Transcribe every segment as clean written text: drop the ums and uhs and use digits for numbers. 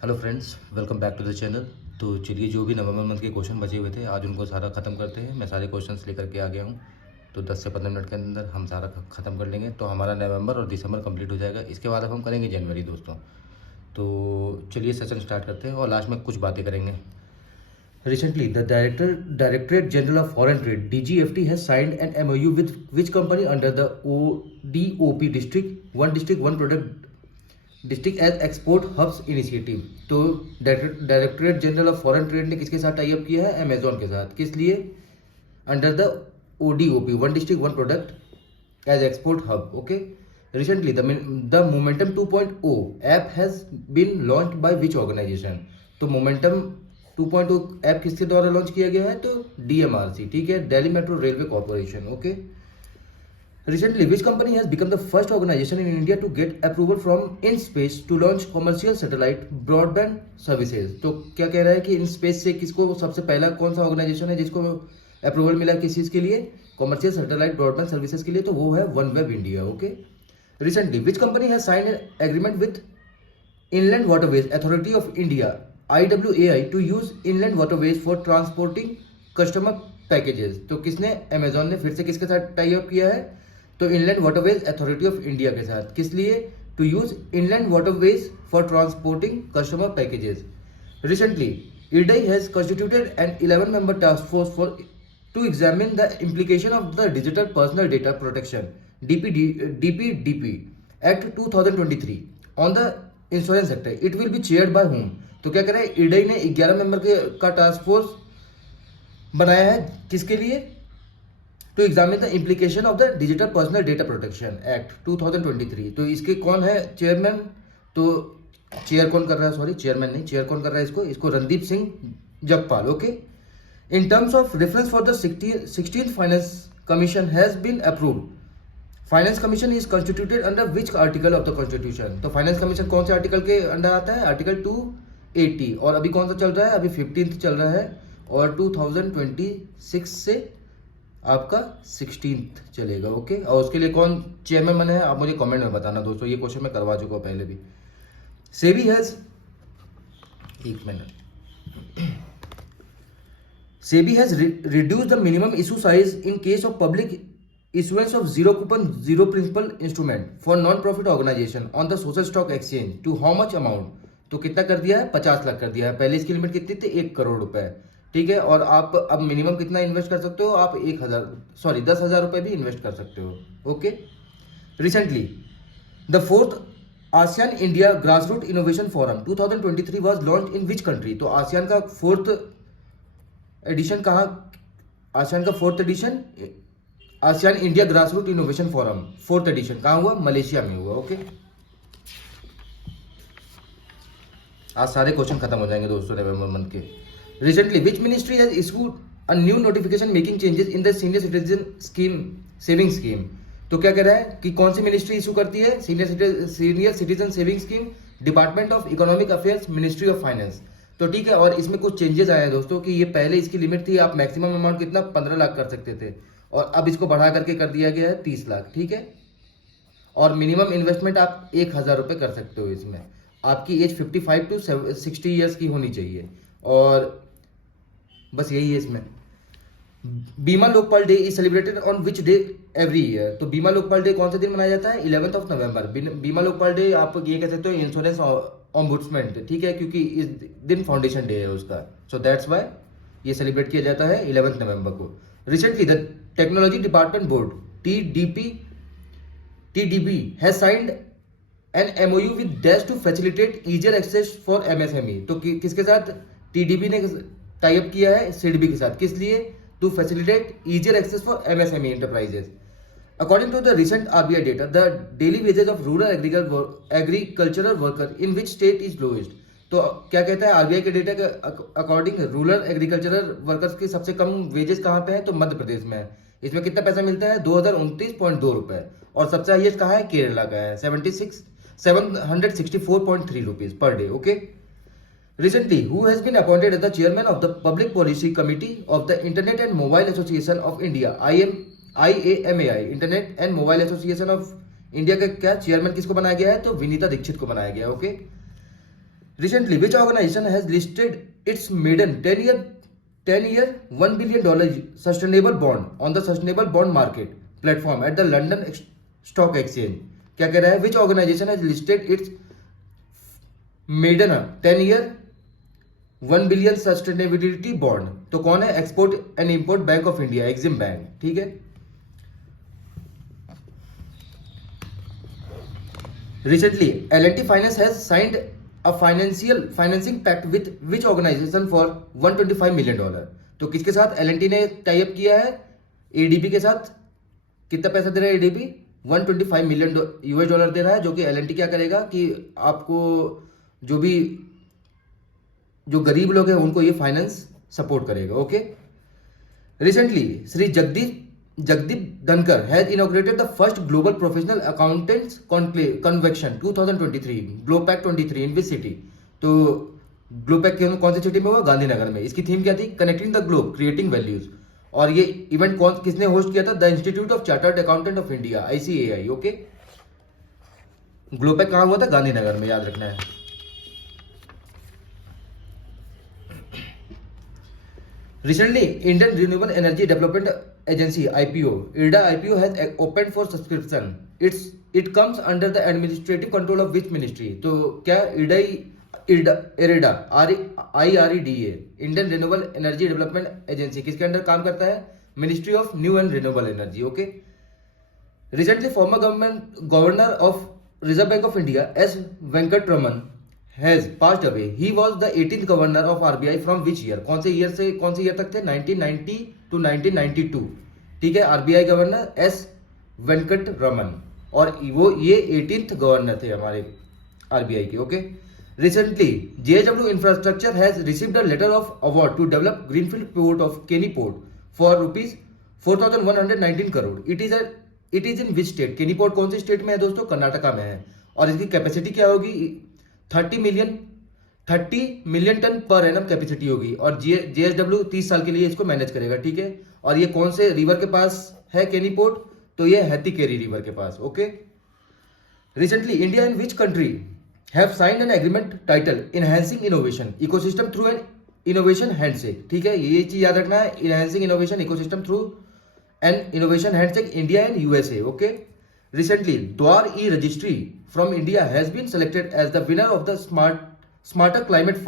Hello friends, welcome back to the channel. तो चलिए, जो भी नवंबर मंथ के क्वेश्चन बचे हुए थे आज उनको सारा ख़त्म करते हैं। मैं सारे क्वेश्चंस लेकर के आ गया हूँ, तो 10 से 15 मिनट के अंदर हम सारा ख़त्म कर लेंगे तो हमारा नवंबर और दिसंबर कंप्लीट हो जाएगा। इसके बाद अब हम करेंगे जनवरी दोस्तों। तो चलिए सेशन स्टार्ट करते हैं और लास्ट में कुछ बातें करेंगे। Recently, the Directorate General of Foreign Trade (DGFT) has signed an MOU with which company under the ODOP district one product district as export hubs initiative. तो directorate general of foreign trade ने किसके साथ tie up किया है? Amazon के साथ। किस लिए? Under the ODOP one district one product as export hub. Okay. Recently the momentum 2.0 app has been launch by which organisation? तो मोमेंटम 2.0 ऐप किसके द्वारा लॉन्च किया गया है? तो DMRC, ठीक है, Delhi metro railway corporation. Okay. Recently, which company has become the first organization in India to get approval from InSpace to launch commercial satellite broadband services? तो क्या कह रहा है कि InSpace से किसको सबसे पहला कौन सा ऑर्गेनाइजेशन है जिसको अप्रूवल मिला किस चीज के लिए? कॉमर्शियल सैटेलाइट ब्रॉडबैंड सर्विसेज के लिए, तो वो है OneWeb India. Okay. Recently which company has sign an agreement with Inland Waterways Authority of India IWAI to use inland waterways for transporting customer packages? तो किसने? अमेजोन ने फिर से किसके साथ टाई अप किया है? तो Inland Waterways Authority of India के साथ। किस लिए? To use inland waterways for transporting customer packages. Recently IRDAI has constituted an 11-member task force for to examine the implication of the digital personal data protection DPDP act 2023 on the insurance sector. It will be chaired by whom? तो क्या करें, IRDAI ने 11 member का task force बनाया है किसके लिए? To examine the implication of the digital personal data protection act 2023। तो इसके कौन है चेयरमैन? तो चेयर कौन कर रहा है? सॉरी, चेयरमैन नहीं, चेयर कौन कर रहा है इसको Randeep Singh Jagpal. Okay. In terms of reference for the 16th finance commission has been approved. Finance commission is constituted under which article of the constitution? तो फाइनेंस कमीशन कौन से आर्टिकल के अंडर आता है? आर्टिकल 280। और अभी कौन सा चल रहा है? अभी 15th चल रहा है और 2026 से आपका 16th चलेगा। ओके। और उसके लिए कौन चेयरमैन बने हैं आप मुझे कमेंट में बताना दोस्तों। ये क्वेश्चन मैं करवा चुका हूं पहले भी। सेबी हैज, एक minute, SEBI has reduce the minimum issue size in case of public issuance of zero coupon zero principal instrument for non profit organization on the social stock exchange to how much amount? तो कितना कर दिया है? 50 लाख कर दिया है। पहले इसकी लिमिट कितनी थी? 1 करोड़ रुपए, ठीक है। और आप अब मिनिमम कितना इन्वेस्ट कर सकते हो? आप 10,000 रुपए भी इन्वेस्ट कर सकते हो। Okay. Recently the 4th ASEAN India grassroot innovation forum 2023 was launch in which country? तो आसियान का 4th एडिशन कहाँ? आसियान का 4th edition ASEAN India grassroot innovation forum 4th edition कहाँ हुआ? मलेशिया में हुआ। ओके। आज सारे क्वेश्चन खत्म हो जाएंगे दोस्तों नवंबर मंथ के। Recently which ministry has issued a new notification making changes in the senior citizen scheme saving scheme? तो क्या कह रहा है कि कौन सी मिनिस्ट्री इशू करती है? Senior citizen saving scheme, department of economic affairs, ministry of finance. तो ठीक है। और इसमें कुछ चेंजेस आए हैं दोस्तों कि ये पहले इसकी लिमिट थी, आप मैक्सिमम अमाउंट कितना 15 लाख कर सकते थे, और अब इसको बढ़ा करके कर दिया गया है 30 लाख, ठीक है। और मिनिमम इन्वेस्टमेंट आप 1,000 रुपये कर सकते हो। इसमें आपकी एज 55 to 60 ईयर्स की होनी चाहिए, और बस यही है इसमें। बीमा Lokpal day is celebrated on which day every year? तो बीमा लोकपाल डे कौन से दिन मनाया जाता है? 11th of November। बीमा लोकपाल डे आप ये कह सकते हो इंश्योरेंस ऑम्बुड्समैन, ठीक है, क्योंकि इस दिन फाउंडेशन डे है उसका। सो दैट्स वाई ये सेलिब्रेट किया जाता है 11th नवंबर को। Recently the technology department board TDB has signed an MOU with Dash to facilitate easier access for MSME। तो किसके साथ TDB ने टाई अप किया है? SIDBI के साथ। किस लिए? To facilitate easier access for MSME enterprises. According to the recent RBI data the daily wages of rural agricultural worker in which state is lowest? तो क्या कहता है RBI के डेटा के अकॉर्डिंग रूरल एग्रीकल्चरल वर्कर्स की सबसे कम wages कहाँ पे है? तो मध्य प्रदेश में है। इसमें कितना पैसा मिलता है? 2029.2 रुपए। और सबसे हाईएस्ट कहाँ है? केरला का है, 764.3 rupees per day. Okay. Recently, who has been appointed as the chairman of the Public Policy Committee of the Internet and Mobile Association of India IAMAI internet and mobile association of India का क्या chairman किसको बनाया गया है? तो विनीता दीक्षित को बनाया गया है। Okay. Recently, which organization has listed its maiden 10-year $1 billion sustainable bond on the sustainable bond market platform at the London Stock Exchange? क्या कह रहा है? Which organization has listed its maiden 10-year $1 billion sustainability bond? तो कौन है? Export and import bank of India, EXIM bank, ठीक है. Recently, L&T Finance has signed a financing pact with which organization for $125 million? तो किसके साथ L&T ने tie up किया है? ADB के साथ. कितना पैसा दे रहा है ADB? $125 मिलियन US दे रहा है, जो कि L&T क्या करेगा कि आपको जो गरीब लोग हैं उनको ये फाइनेंस सपोर्ट करेगा. ओके. रिसेंटली श्री जगदीप धनकर has inaugurated the first global professional accountants convection 2023 ग्लोपैक 23 in which city? तो ग्लोपैक कौन सी सिटी में हुआ? गांधीनगर में. इसकी थीम क्या थी? Connecting the globe creating values. और ये इवेंट किसने होस्ट किया था? The Institute of Chartered Accountant of India, ICAI. Okay. GloPAC कहां हुआ था? गांधीनगर में, याद रखना है. Recently, Indian Renewable Energy Development Agency (IPO) IREDA IPO has opened for subscription. It comes under the administrative control of which ministry? तो क्या IREDA IREDA Indian Renewable Energy Development Agency किसके अंडर काम करता है? Ministry of New and Renewable Energy. Okay. Recently, former governor of Reserve Bank of India S. Venkatraman has passed away. He was the 18th governor of RBI from which year? कौन से year तक थे? 1990 to 1992. ठीक है. RBI governor S. Venkataraman, और ये 18th governor थे हमारे RBI के. Okay. Recently, JSW Infrastructure has received a letter of award to develop Greenfield Port of Keni Port for rupees 4,119 crore. It is in which state? केनी port कौन सी state में है दोस्तों? कर्नाटका में है. और इसकी कैपेसिटी क्या होगी? 30 million ton per annum capacity होगी. और JSW 30 साल के लिए इसको मैनेज करेगा. ठीक है. और ये कौन से रिवर के पास है केनी पोर्ट? तो ये हैथीकेरी रिवर के पास. Okay. Recently, India and which country have signed an agreement title enhancing innovation ecosystem through an innovation handshake. ठीक है. ये चीज याद रखना है. Enhancing innovation ecosystem through an innovation handshake, India and USA. Okay. Recently, Dwar e-Registry from India has been selected as the winner of the Smarter Climate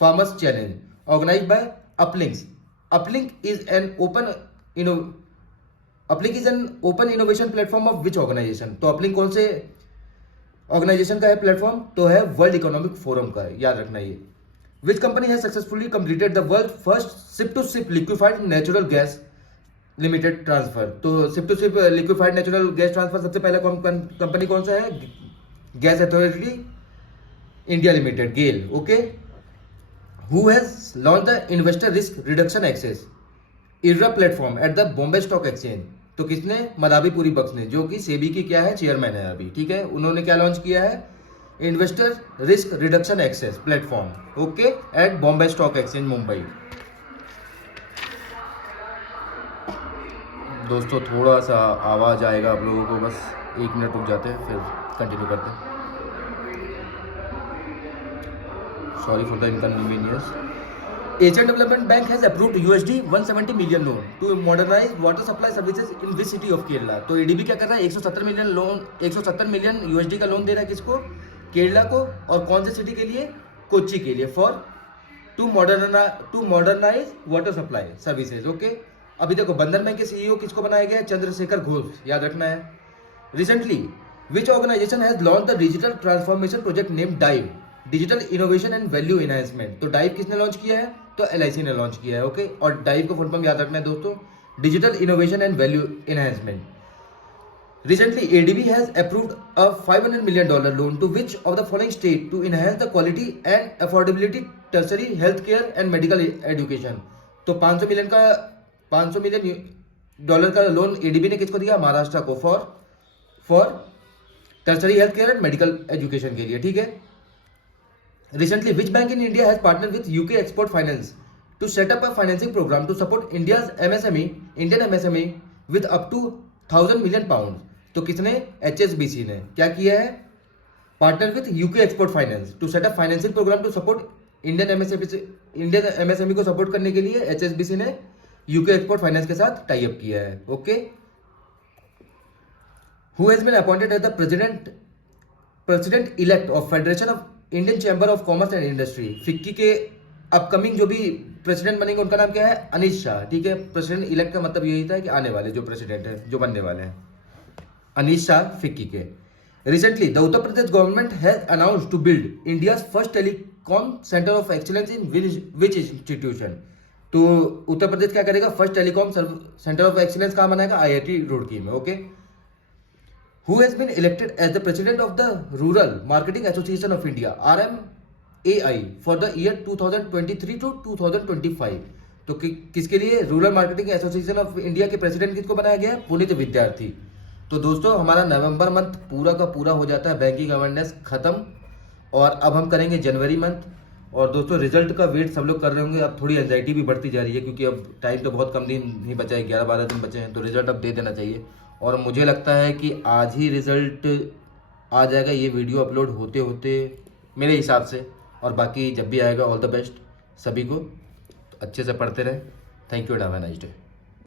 Farmers Challenge organized by Uplink. Uplink is an open innovation platform of which organization? तो Uplink कौन से organisation का है platform? तो है world economic forum का है. याद रखना ये. Which company has successfully completed the world's first ship-to-ship liquefied natural gas limited transfer? तो ship to ship liquefied natural gas transfer सबसे पहला कंपनी कौन सा है? Gas Authority India Limited, GAIL. Okay. Who has launch the Investor risk reduction Access IRRA platform at the Bombay Stock Exchange? तो किसने? मदाबी पुरी बख्श ने, जो कि सेबी की क्या है? चेयरमैन है अभी. ठीक है. उन्होंने क्या लॉन्च किया है? Investor risk reduction access platform. Okay. At Bombay Stock Exchange, Mumbai. दोस्तों थोड़ा सा आवाज़ आएगा आप लोगों को, बस 1 मिनट रुक जाते हैं, फिर कंटिन्यू करते हैं. Sorry for the inconvenience. Asian Development Bank has approved $170 million loan to modernize water supply services in which city of Kerala? तो ADB क्या कर रहा है? 170 मिलियन USD का लोन दे रहा है किसको? केरला को. और कौन से सिटी के लिए? कोच्चि के लिए. For to modernise water supply services. Okay. अभी देखो, बंधन बैंक के CEO किसको बनाया गया है? चंद्रशेखर घोष. याद रखना है. Recently, which organisation has launch the digital transformation project name DIVE digital innovation and value enhancement? तो डाइव किसने लॉन्च किया है? तो LIC ने लॉन्च किया है. ओके. और डाइव को फुल फॉर्म याद रखना है दोस्तों, digital innovation and value enhancement. Recently, ADB has approved a $500 million loan to which of the following state to enhance the quality and affordability tertiary healthcare and medical education? तो $500 million का loan ADB ने किसको दिया? महाराष्ट्र को. For tertiary health care and medical education के लिए. ठीक है. Recently, which bank in India has partnered with UK Export Finance to set up a financing program to support Indian MSME with up to £1,000 million? तो किसने? HSBC ने. क्या किया है? partner with UK Export Finance to set up financial program to support Indian MSME को support करने के लिए HSBC ने UK एक्सपोर्ट फाइनेंस के साथ टाई अप किया है. Okay. Who has been appointed as the president elect of Federation of Indian Chamber of Commerce and Industry. FICCI के अपकमिंग जो भी प्रेसिडेंट बनेंगे उनका नाम क्या है? अनीश शाह. ठीक है. प्रेसिडेंट इलेक्ट का मतलब यही था कि आने वाले जो प्रेसिडेंट है, जो बनने वाले हैं, अनीश शाह फिक्की के. Recently, the Uttar Pradesh government has announced to build India's first telecom center of excellence in which institution? तो उत्तर प्रदेश क्या करेगा? First telecom centre of excellence कहाँ बनाएगा? IIT रुड़की में. Okay. Who has been elected as the president of the Rural Marketing Association of India RMAI for the year 2023 to 2025? तो किसके लिए rural marketing association of India के president किसको बनाया गया? पुनीत विद्यार्थी. तो दोस्तों हमारा नवंबर मंथ पूरा का पूरा हो जाता है, बैंकिंग अवेयरनेस खत्म, और अब हम करेंगे जनवरी मंथ. और दोस्तों रिजल्ट का वेट सब लोग कर रहे होंगे. अब थोड़ी एंजाइटी भी बढ़ती जा रही है क्योंकि अब टाइम तो बहुत कम दिन ही बचा है, 11-12 दिन बचे हैं, तो रिजल्ट अब दे देना चाहिए. और मुझे लगता है कि आज ही रिजल्ट आ जाएगा, ये वीडियो अपलोड होते होते मेरे हिसाब से. और बाकी जब भी आएगा, ऑल द बेस्ट सभी को. अच्छे से पढ़ते रहें. Thank you and have a nice day.